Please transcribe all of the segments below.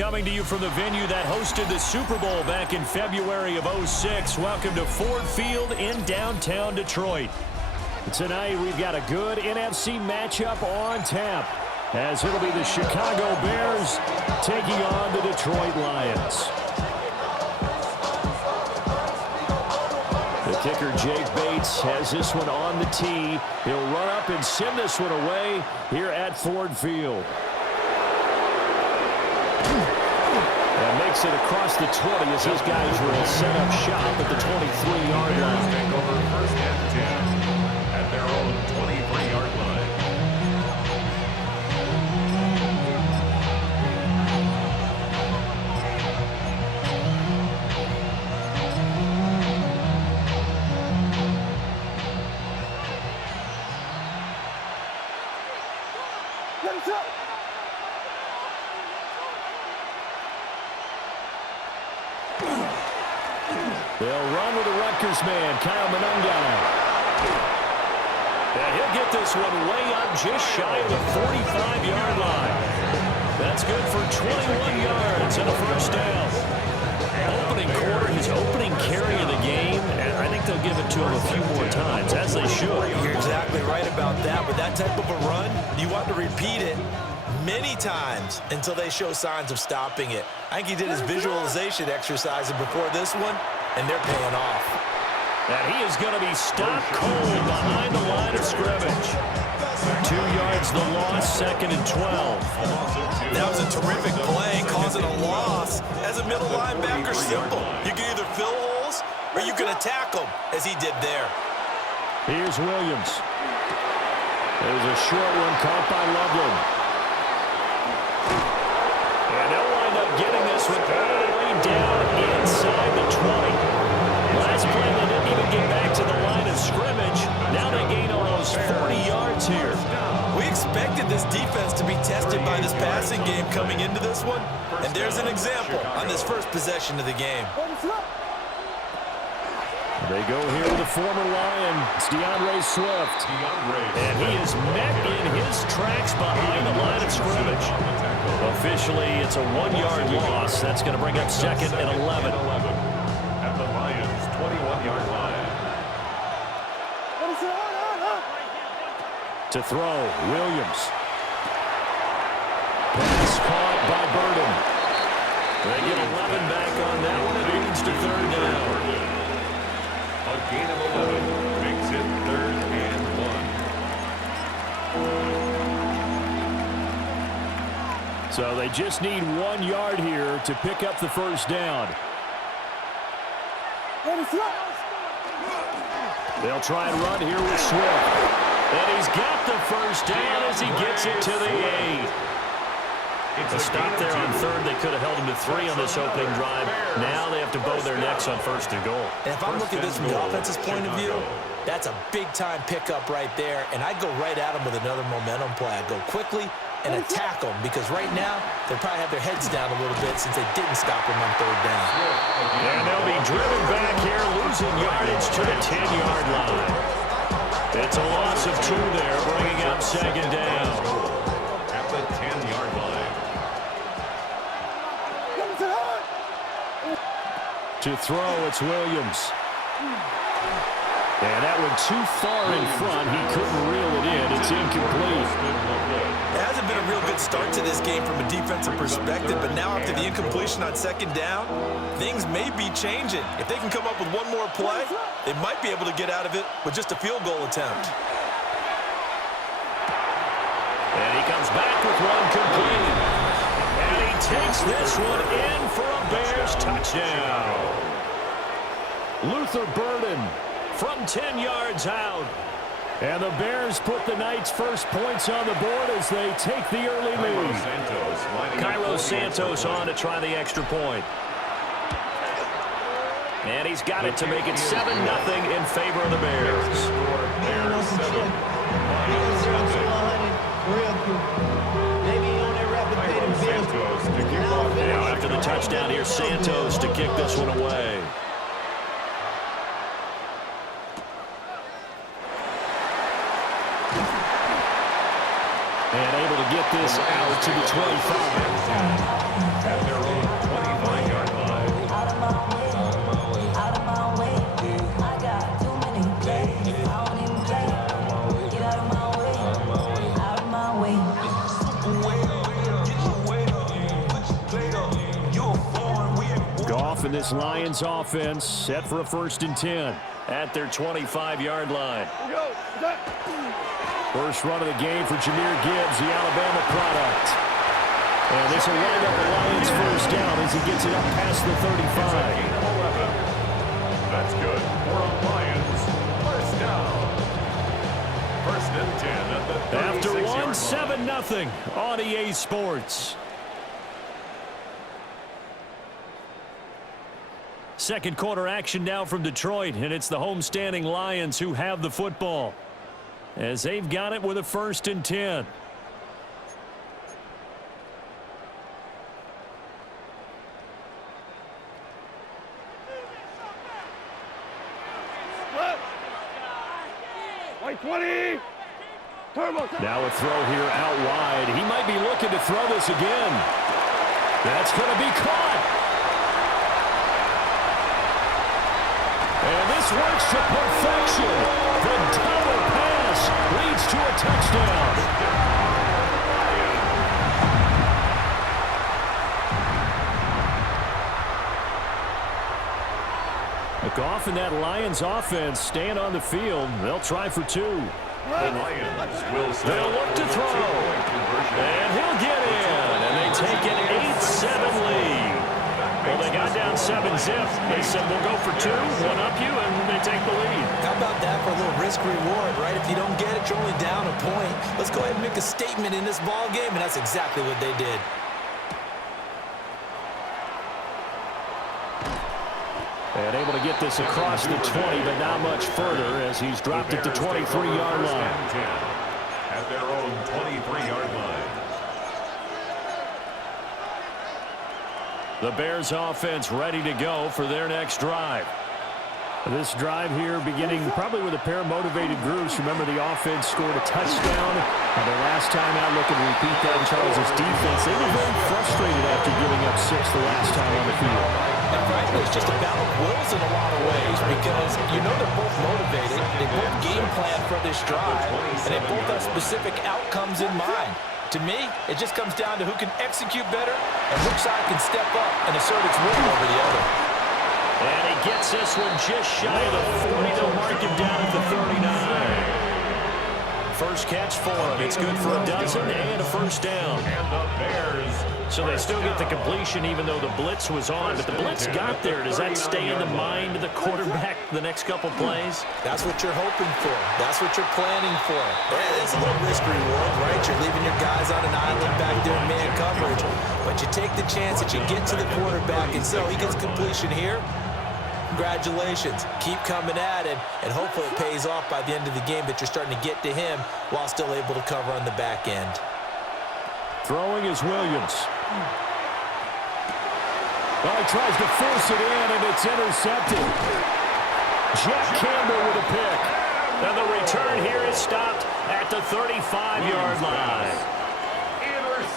coming to you from the venue that hosted the Super Bowl back in February of '06. Welcome to Ford Field in downtown Detroit. Tonight, we've got a good NFC matchup on tap, as it'll be the Chicago Bears taking on the Detroit Lions. The kicker, Jake Bates, has this one on the tee. He'll run up and send this one away here at Ford Field. And makes it across the 20 as his guys will set up shop at the 23-yard line. Take over first and 10 at their own 23-yard line. They'll run with the Rutgers man, Kyle Monangai. And he'll get this one way up just shy of the 45-yard line. That's good for 21 yards and a first down. Opening quarter, his opening carry of the game, and I think they'll give it to him a few more times, as they should. You're exactly right about that. With that type of a run, you want to repeat it many times until they show signs of stopping it. I think he did his visualization exercise before this one, and they're paying off. And he is going to be stopped cold behind the line of scrimmage. 2 yards the loss, 2nd and 12. That was a terrific play, causing a loss. As a middle linebacker, simple. You can either fill holes or you can attack them, as he did there. Here's Williams. There's a short one caught by Loveland. And they'll wind up getting this one all the way down inside the 20. Last play, they didn't even get back to the line of scrimmage. Now they gain almost 40 yards here. We expected this defense to be tested by this passing game coming into this one, and there's an example on this first possession of the game. They go here with the former Lion. It's DeAndre Swift. And he is met in his tracks behind the line of scrimmage. Officially, it's a 1-yard loss. That's going to bring up 2nd and 11. At the Lions' 21-yard line. To throw, Williams. Pass caught by Burden. They get 11 back on that one. It leads to 3rd down. A gain of 11 makes it 3rd and 1. So they just need 1 yard here to pick up the first down. They'll try and run here with Swift. And he's got the first down as he gets it to the 8. A stop there on 3rd. They could have held him to 3 on this opening drive. Now they have to bow their necks on 1st and goal. And if I'm looking at this from the offense's point of view, that's a big-time pickup right there, and I'd go right at him with another momentum play. I'd go quickly and attack them, because right now they probably have their heads down a little bit since they didn't stop him on 3rd down. And they'll be driven back here, losing yardage to the 10-yard line. It's a loss of 2 there, bringing up 2nd down. At the 10-yard line. To throw, it's Williams. And that one too far in front. He couldn't reel it in. It's incomplete. It hasn't been a real good start to this game from a defensive perspective, but now after the incompletion on 2nd down, things may be changing. If they can come up with one more play, they might be able to get out of it with just a field goal attempt. And he comes back with one complete. And he takes this one in for a Bears touchdown. Luther Burden from 10 yards out. And the Bears put the Knights' first points on the board as they take the early lead. Cairo Santos on to try the extra point. And he's got it to make it 7-0 in favor of the Bears. Now after the touchdown, here's Santos to kick this one away. And able to get this out to the 25. off, and this Lions offense set for a 1st and 10 at their 25-yard line. First run of the game for Jahmyr Gibbs, the Alabama product. And this will wind up the Lions' first down as he gets it up past the 35. That's good for a Lions first down. 1st and 10 at the 36-yard line. After 1, 7-0 on EA Sports. Second quarter action now from Detroit, and it's the homestanding Lions who have the football as they've got it with a 1st and 10. Now a throw here out wide. He might be looking to throw this again. That's going to be caught. And this works to perfection. The double pass leads to a touchdown. Look off in that Lions offense, staying on the field. They'll try for 2. The Lions will They'll look to throw. And he'll get in. And they take an 8-7 lead. Well, they got down 7-zip. They said, we'll go for 2, one up you, and they take the lead. How about that for a little risk-reward, right? If you don't get it, you're only down a point. Let's go ahead and make a statement in this ball game, and that's exactly what they did. And able to get this across the 20, but not much further as he's dropped it to 23-yard line. At their own 23-yard line. The Bears offense ready to go for their next drive. This drive here beginning probably with a pair of motivated groups. Remember, the offense scored a touchdown. Their last time out, looking to repeat that in Charles' defense. They were very frustrated after giving up 6 the last time on the field. And frankly, it's just a battle of wills in a lot of ways because you know they're both motivated. They both game plan for this drive, and they both have specific outcomes in mind. To me, it just comes down to who can execute better and which side can step up and assert its will over the other. And he gets this one just shy of the 40. They'll mark him down at the 39. First catch for him. It's good for a dozen and a first down. And the Bears. So they still get the completion even though the blitz was on. But the blitz got there. Does that stay in the mind of the quarterback the next couple plays? That's what you're hoping for. That's what you're planning for. Yeah, it's a little risk reward, right? You're leaving your guys on an island back there in man coverage. But you take the chance that you get to the quarterback, and so he gets completion here. Congratulations. Keep coming at it, and hopefully it pays off by the end of the game that you're starting to get to him while still able to cover on the back end. Throwing is Williams. Well, he tries to force it in, and it's intercepted. Jack Campbell with a pick. And the return here is stopped at the 35-yard line.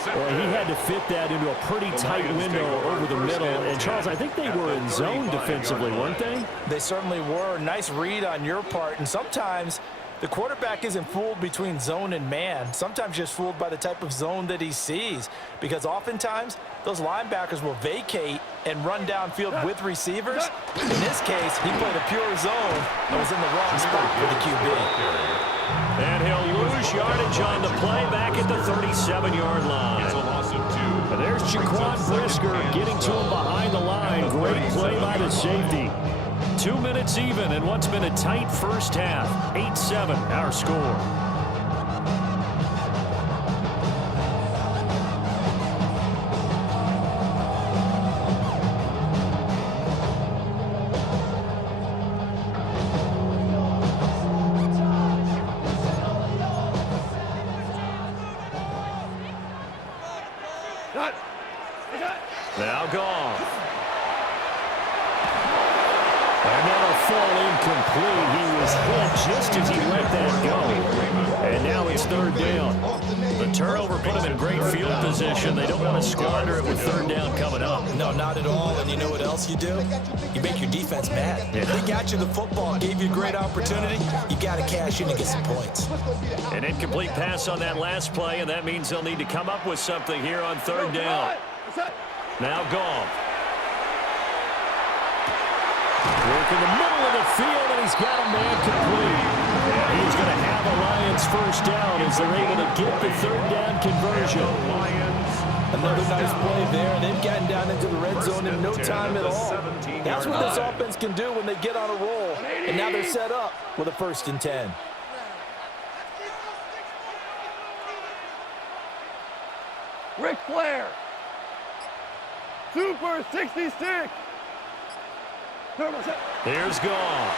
Well, he had to fit that into a pretty tight window over the middle. And, Charles, I think they were in zone defensively, weren't they? They certainly were. Nice read on your part. And sometimes the quarterback isn't fooled between zone and man. Sometimes just fooled by the type of zone that he sees. Because oftentimes, those linebackers will vacate and run downfield with receivers. In this case, he played a pure zone and was in the wrong spot for the QB. And he'll lose yardage on the play back at the 37-yard line. It's a loss of 2. And there's Jaquan Brisker getting to him behind the line. Great play by the safety. 2 minutes even in what's been a tight first half. 8-7 our score. Now gone. And that'll fall incomplete. He was hit just as he let that go. And now it's third down. The turnover put him in great field position. They don't want to squander it with third down coming up. No, not at all. And you know what else you do? You make your defense mad. Yeah. They got you the football, gave you a great opportunity. You got to cash in and get some points. An incomplete pass on that last play, and that means they'll need to come up with something here on third down. Now Goff. Working the middle of the field, and he's got a man complete. And he's going to have a Lions first down as they're able to get the third down conversion. Another nice play there. They've gotten down into the red zone in no time at all. That's what this offense can do when they get on a roll. And now they're set up with a 1st and 10. Ric Flair. Super 66. Here's Goff.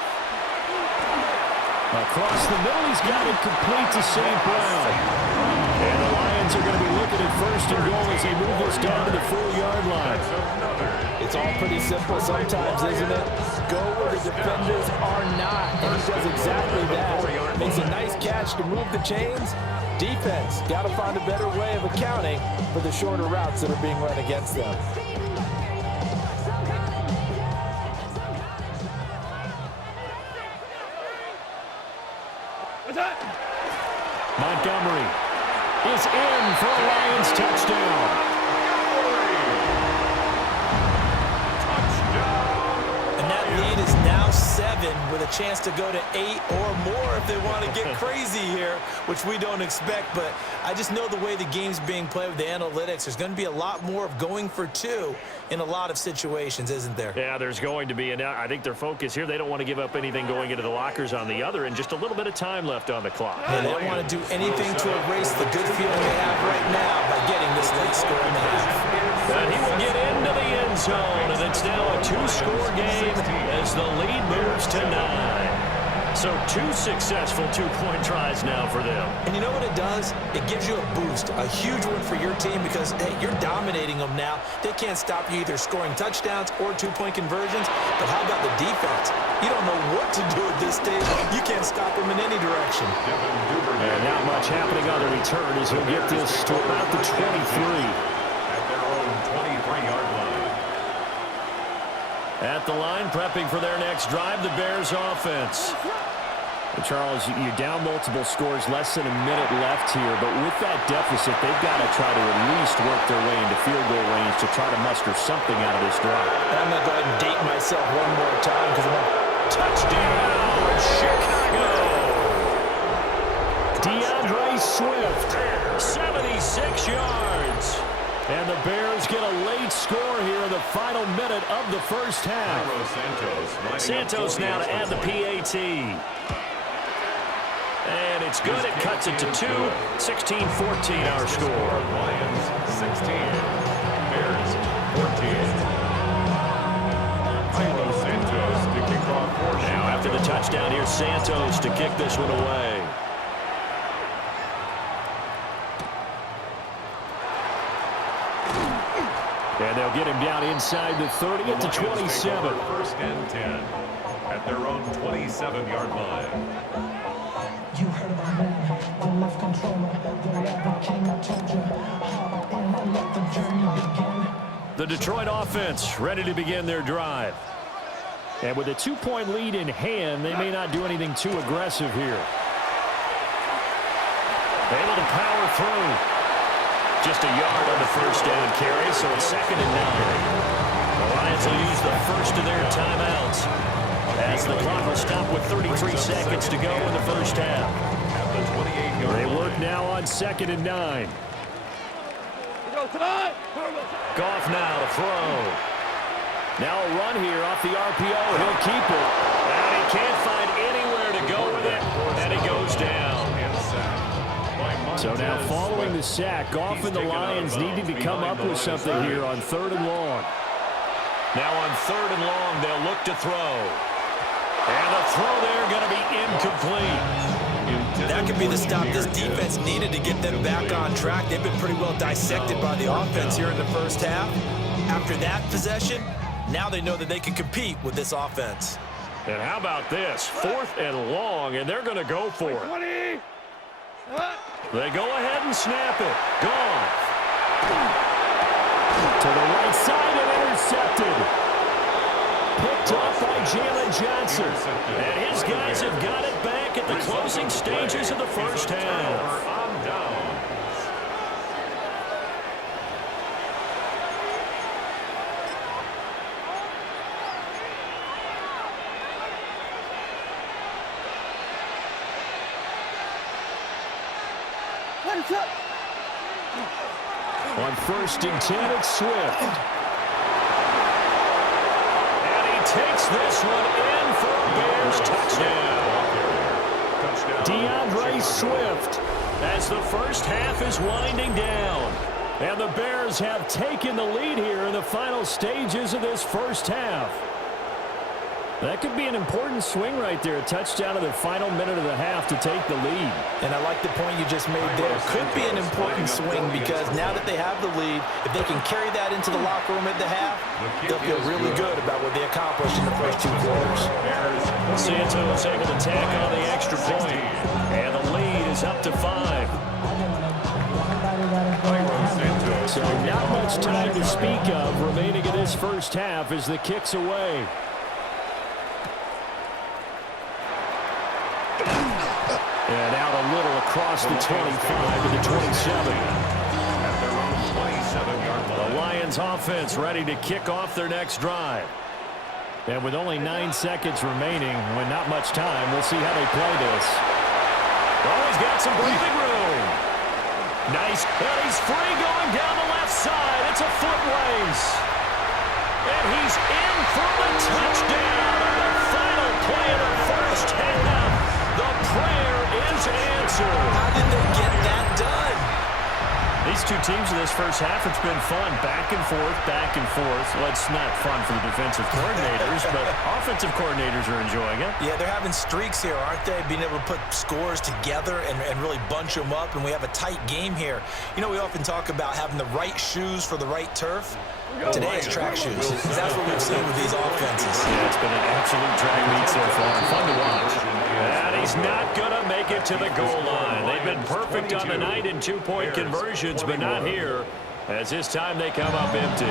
Across the middle, he's got it complete to St. Brown. And the Lions are going to be looking at 1st and goal as they move this down to the 4-yard line. It's all pretty simple sometimes, isn't it? Go where the defenders are not, and he does exactly that. Makes a nice catch to move the chains. Defense, got to find a better way of accounting for the shorter routes that are being run against them. Montgomery is in for a Lions touchdown. And that lead is now 7 with a chance to go to 8 or more if they want to get crazy here, which we don't expect. But I just know the way the game's being played with the analytics, there's going to be a lot more of going for 2 in a lot of situations, isn't there? Yeah, there's going to be. And I think their focus here, they don't want to give up anything going into the lockers on the other, and just a little bit of time left on the clock. And they don't want to do anything to erase the good feeling they have right now by getting this late score in the half. And he will get into the end zone, and it's now a 2-score game as the lead moves to 9. So 2 successful 2-point tries now for them. And you know what it does? It gives you a boost, a huge one for your team because, hey, you're dominating them now. They can't stop you either scoring touchdowns or 2-point conversions. But how about the defense? You don't know what to do at this stage. You can't stop them in any direction. And not much happening on the return as he'll get this to about the 23. At their own 23-yard line. At the line, prepping for their next drive, the Bears offense. And Charles, you're down multiple scores, less than a minute left here, but with that deficit, they've got to try to at least work their way into field goal range to try to muster something out of this drive. And I'm going to go ahead and date myself one more time because I'm going to touchdown, Chicago! DeAndre Swift, 76 yards. And the Bears get a late score here in the final minute of the first half. Santos now to add the PAT. And it's good. It cuts it to 2. 16-14 our score. Lions 16. Bears 14. Santos to kick off for now after the touchdown, here's Santos to kick this one away. And they'll get him down inside the 30 at the 27. 1st and 10 at their own 27-yard line. You heard about that, the left controller, the rapper king, I told you, hop in and let the journey begin. The Detroit offense ready to begin their drive. And with a 2-point lead in hand, they may not do anything too aggressive here. Able to power through. Just a yard on the first down carry, so it's 2nd and 9. The Lions will use the first of their timeouts as the clock will stop with 33 seconds to go in the first half. At the 28-yard They line. work now on 2nd and 9. Goff now to throw. Now a run here off the RPO. He'll keep it. And he can't find anywhere to go with it. And he goes down. So now following the sack, Goff and the Lions needing to come up with something here on 3rd and long. Now on 3rd and long, they'll look to throw. And the throw there going to be incomplete. That could be the stop this defense needed to get them back on track. They've been pretty well dissected by the offense here in the first half. After that possession, now they know that they can compete with this offense. And how about this? 4th and long, and they're going to go for it. They go ahead and snap it. Goff. To the right side and intercepted. Picked up by Jalen Johnson. And his guys have got it back at the closing stages of the first half. On downs. On 1st and 10, it's Swift. And he takes this one in for a Bears touchdown. DeAndre Swift as the first half is winding down. And the Bears have taken the lead here in the final stages of this first half. That could be an important swing right there. A touchdown in the final minute of the half to take the lead. And I like the point you just made there. Could be an important swing because now that they have the lead, if they can carry that into the locker room at the half, they'll feel really good about what they accomplished in the first 2 quarters. Santos able to tack on the extra point. And the lead is up to 5. So not much time to speak of remaining in this first half as the kick's away. And out a little across the 25 to the 27. At their own 27-yard line. The Lions offense ready to kick off their next drive. And with only 9 seconds remaining, with not much time, we'll see how they play this. Oh, he's got some breathing room. Nice. And he's free going down the left side. It's a foot race. And he's in for the touchdown on the final play of the first half. The prayer is answered. How did they get that done? These two teams in this first half, it's been fun. Back and forth, back and forth. Well, it's not fun for the defensive coordinators, but offensive coordinators are enjoying it. Yeah, they're having streaks here, aren't they? Being able to put scores together and really bunch them up, and we have a tight game here. You know, we often talk about having the right shoes for the right turf. Today it's track shoes. That's what we've seen with these offenses. Yeah, it's been an absolute drag meet so far. Fun to watch. And he's not going to make it to the goal line. They've been perfect on the night in 2-point conversions, but not here, as this time they come up empty.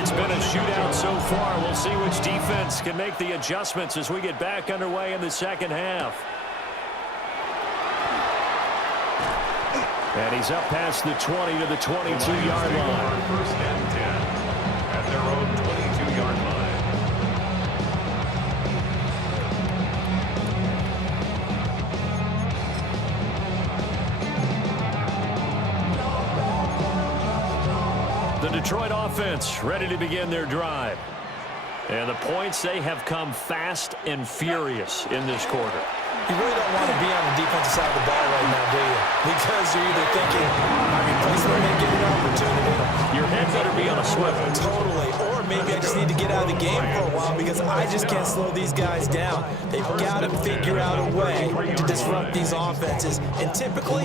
It's been a shootout so far. We'll see which defense can make the adjustments as we get back underway in the second half. And he's up past the 20 to the 22-yard line. First and 10 at their own 22-yard line. The Detroit offense ready to begin their drive. And the points, they have come fast and furious in this quarter. You really don't want to be on the defensive side of the ball right now, do you? Because you're either thinking, I mean, please let me get an opportunity. Your head better be on a swivel. Totally. Or maybe I just need to get out of the game for a while because I just can't slow these guys down. They've got to figure out a way to disrupt these offenses. And typically,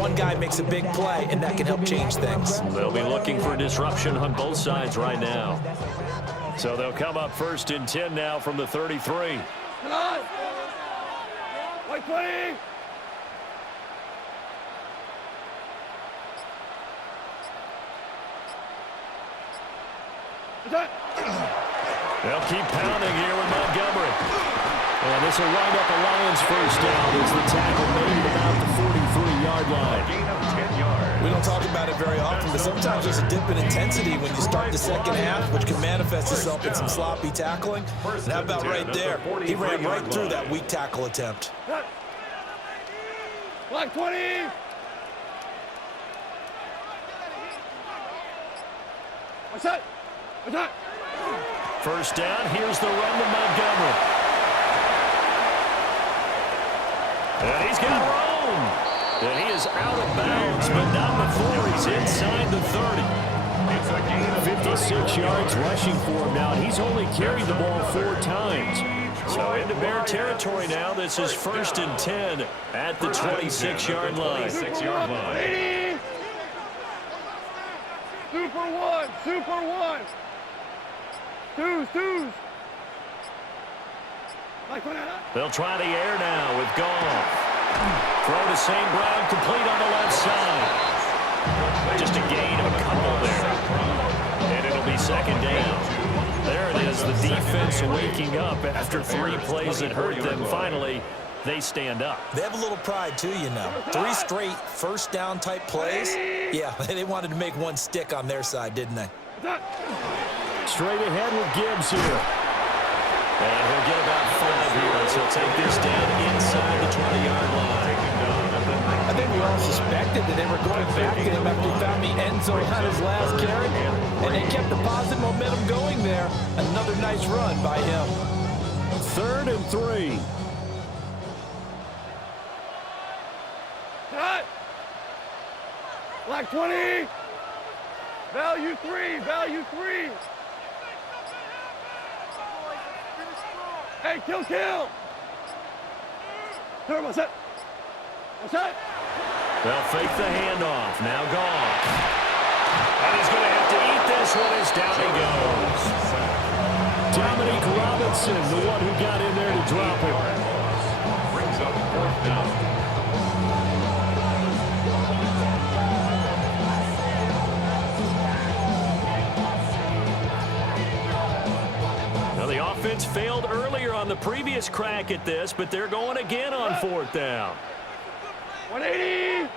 one guy makes a big play, and that can help change things. They'll be looking for disruption on both sides right now. So they'll come up 1st and 10 now from the 33. White 20! They'll keep pounding here with Montgomery. And this will wind up a Lions first down as the tackle made at about the 43-yard line. Gain of 10 yards. We don't talk about it very often, but sometimes there's a dip in intensity when you start the second half, which can manifest itself in some sloppy tackling. And how about right there? He ran right through that weak tackle attempt. Black 20! What's that? What's that? First down, here's the run to Montgomery. And he's got room. And he is out of bounds, but not before he's inside the 30. It's a gain of 56 yards rushing for him now, and he's only carried the ball 4 times. So into Bear territory now. This is 1st and 10 at the 26-yard line. 26-yard line. 80! Super 1! Super 1! Twos! They'll try the air now with Goff. Throw to St. Brown, complete on the left side. Just a gain of a couple there. And it'll be 2nd down. There it is, the defense waking up after 3 plays that hurt them. Finally, they stand up. They have a little pride, too, you know. 3 straight first down type plays. Yeah, they wanted to make one stick on their side, didn't they? Straight ahead with Gibbs here. And he'll get about 5 here downs. He'll take this down inside the 20-yard line. I think we all suspected that they were going back to him after he found the end zone on his last carry, and they kept the positive momentum going there. Another nice run by him. 3rd and 3. Cut! Black 20! Value 3! Value 3! Hey, kill! Turn, what's that? They'll fake the handoff. Now Goff. And he's going to have to eat this one as down he goes. Dominique Robinson, the one who got in there to drop it. Brings up 4th down. Now the offense failed earlier on the previous crack at this, but they're going again on 4th down. 180!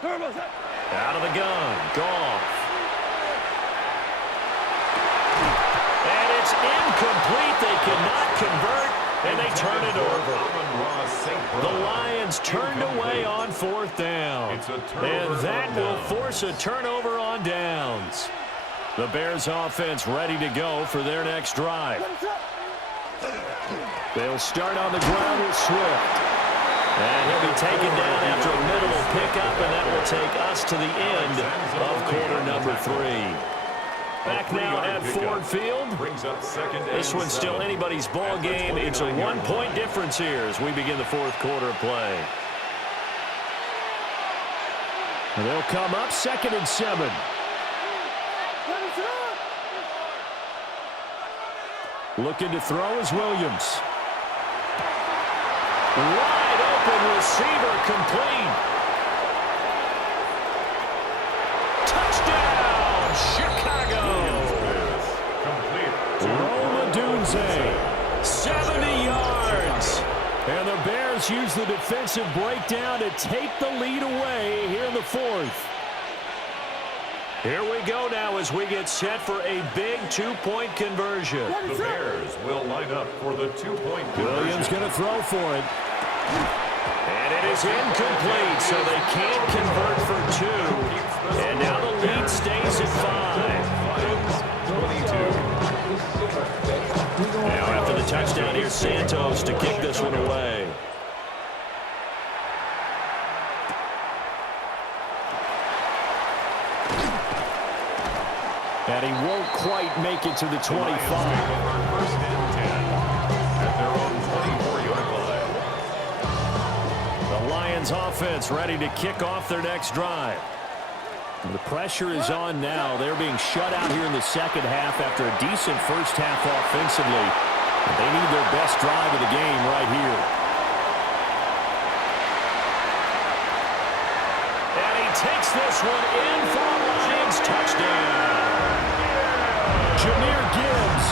Out of the gun, Goff. And it's incomplete. They cannot convert, and they turn it over. The Lions turned away on 4th down. And that will force a turnover on downs. The Bears offense ready to go for their next drive. They'll start on the ground with Swift. And he'll be taken down after a minimal pickup, and that will take us to the end of quarter number 3. Back now at Ford Field. This one's still anybody's ball game. It's a 1-point difference here as we begin the 4th quarter of play. And they'll come up 2nd and 7. Looking to throw is Williams. Wide open receiver, complete. Touchdown, Chicago. Roma Dunze, 70 yards. And the Bears use the defensive breakdown to take the lead away here in the 4th. Here we go now as we get set for a big 2-point conversion. The Bears will line up for the 2-point conversion. Williams going to throw for it. And it is incomplete, so they can't convert for 2. And now the lead stays at 5. Now after the touchdown, here's Santos to kick this one away. And he won't quite make it to the 25. First and 10 at their own 24-yard line. The Lions offense ready to kick off their next drive. The pressure is on now. They're being shut out here in the second half after a decent first half offensively. They need their best drive of the game right here. And he takes this one in for a Lions touchdown. Jahmyr Gibbs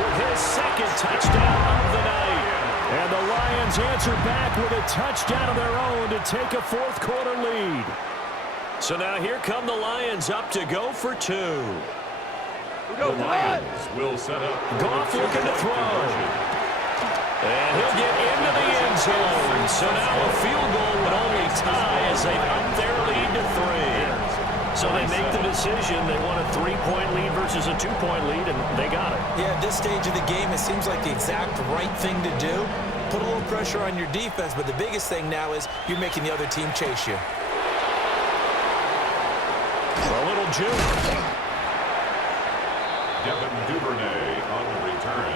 with his 2nd touchdown of the night. And the Lions answer back with a touchdown of their own to take a 4th quarter lead. So now here come the Lions up to go for 2. The Lions will set up. Goff looking to throw. And he'll get into the end zone. So now a field goal would only tie as they up their lead to 3. So they make the decision. They want a 3-point lead versus a 2-point lead, and they got it. Yeah, at this stage of the game, it seems like the exact right thing to do. Put a little pressure on your defense, but the biggest thing now is you're making the other team chase you. A little juke. Devin Duvernay on the return.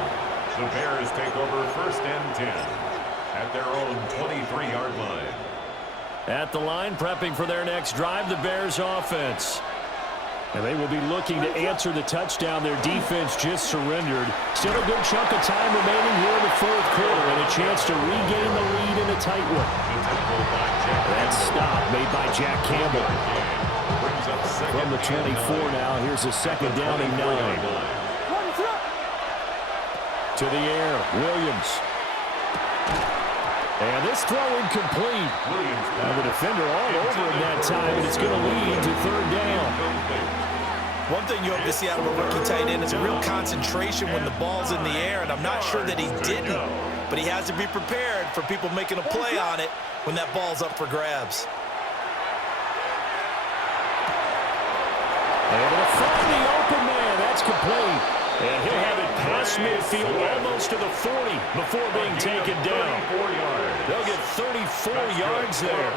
The Bears take over 1st and 10 at their own 23-yard line. At the line, prepping for their next drive, the Bears offense. And they will be looking to answer the touchdown their defense just surrendered. Still a good chunk of time remaining here in the 4th quarter and a chance to regain the lead in a tight one. That stop made by Jack Campbell. From the 24 now, here's a 2nd down and 9. To the air, Williams. And this throw incomplete. And the defender all over him that time, and it's going to lead to 3rd down. One thing you hope to see out of a rookie tight end is a real concentration when the ball's in the air, and I'm not sure that he didn't, but he has to be prepared for people making a play on it when that ball's up for grabs. Able to find the open man. That's complete. And he'll have it past midfield almost to the 40 before being taken down. They'll get 34 yards there.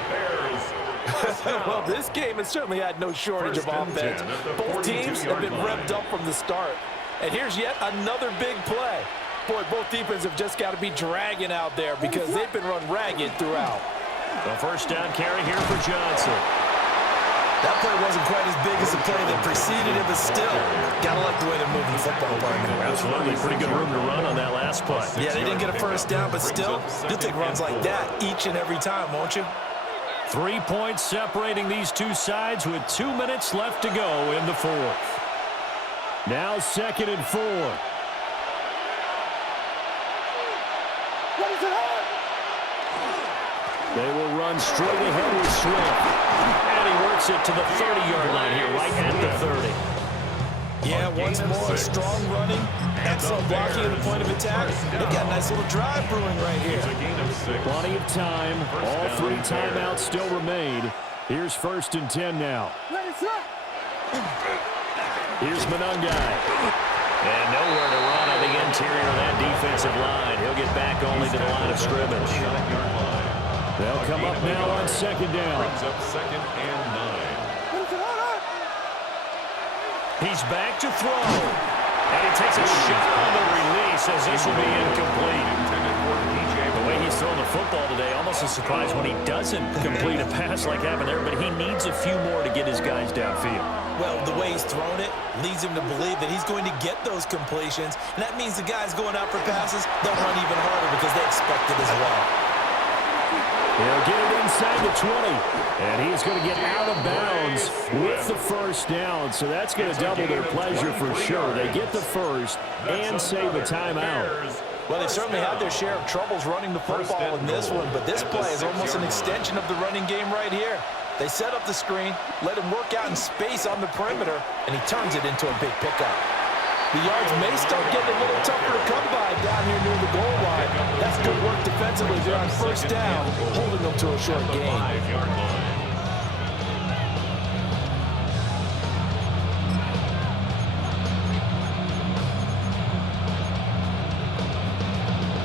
Well, this game has certainly had no shortage of offense. Both teams have been revved up from the start. And here's yet another big play. Boy, both defenses have just got to be dragging out there because they've been run ragged throughout. The first down carry here for Johnson. That play wasn't quite as big as the play that preceded it, but still, gotta like the way they're moving the football, partner. Absolutely, pretty good room to run on that last play. Yeah, they didn't get a first down, but still, you'll take runs like that each and every time, won't you? 3 points separating these two sides with 2 minutes left to go in the fourth. Now 2nd and 4. What is it on? They will run straight ahead with Swift. And he works it to the 30-yard line here, right at the 30. Yeah, once more, strong running, excellent blocking at the point of attack. They've got a nice little drive brewing right here. Plenty of time. All 3 timeouts still remain. Here's 1st and 10 now. Here's Monungai. And nowhere to run on the interior of that defensive line. He'll get back only to the line of scrimmage. They'll come up now on 2nd down. He's back to throw. And he takes a shot on the release as this will be incomplete. The way he's throwing the football today, almost a surprise when he doesn't complete a pass like happened there, but he needs a few more to get his guys downfield. Well, the way he's thrown it leads him to believe that he's going to get those completions, and that means the guys going out for passes, they'll run even harder because they expect it as well. He'll get it inside the 20, and he's going to get out of bounds with the first down, so that's going to double their pleasure for sure. They get the first and save a timeout. Well, they certainly had their share of troubles running the football in this one, but this play is almost an extension of the running game right here. They set up the screen, let him work out in space on the perimeter, and he turns it into a big pickup. The yards may start getting a little tougher to come by down here near the goal line. That's good work defensively there on first down, holding them to a short gain. 5-yard line.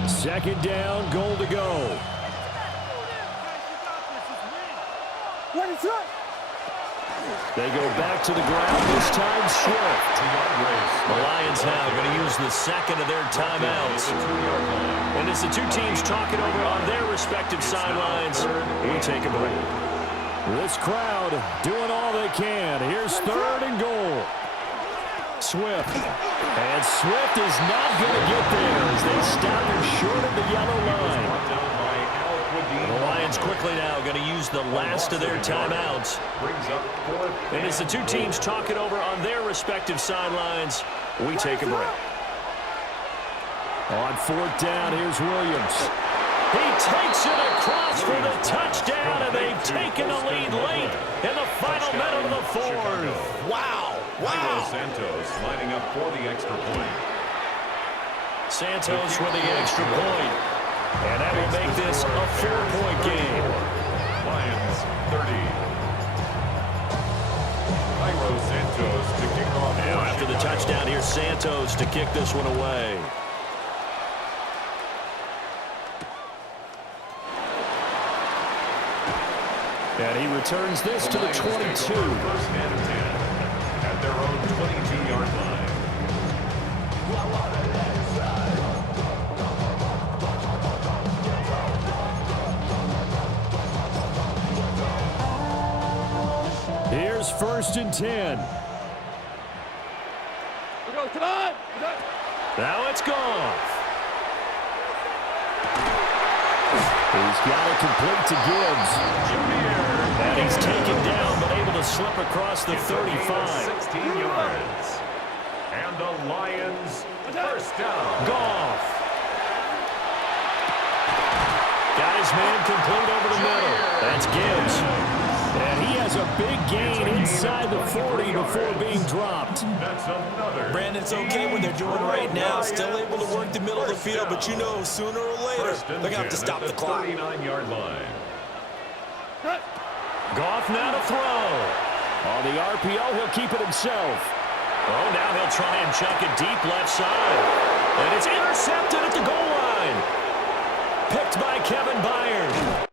Second down, goal to go. What is it? They go back to the ground, this time Swift. The Lions now going to use the second of their timeouts. And as the two teams talk it over on their respective sidelines, we take a break. This crowd doing all they can. Here's 3rd and goal. Swift. And Swift is not going to get there as they stop him short of the yellow line. The Lions quickly now going to use the last of their timeouts. And as the two teams talk it over on their respective sidelines, we take a break. On 4th down, here's Williams. He takes it across for the touchdown, and they've taken the lead late in the final minute of the 4th. Wow. Wow. Santos lining up for the extra point. Santos with the extra point. And that will make this a 4-point game. Lions 30. Santos to kick off. Now after the touchdown, here's Santos to kick this one away. And he returns this to the 22. First and 10 at their own 22-yard line. Here's 1st and 10. Now it's Goff. He's got it complete to Gibbs. And he's taken down, but able to slip across the 35. 16 yards. And the Lions first down. Goff. Got his man complete over the middle. That's Gibbs. And he has a Big gain inside the 40 before being dropped. That's another. Brandon, it's okay what they're doing right now. Still able to work the middle of the field, but you know, sooner or later, they're going to have to stop the clock. 39-yard line. Goff now to throw. On the RPO, he'll keep it himself. Oh, now he'll try and chuck it deep left side. And it's intercepted at the goal line. Picked by Kevin Byard.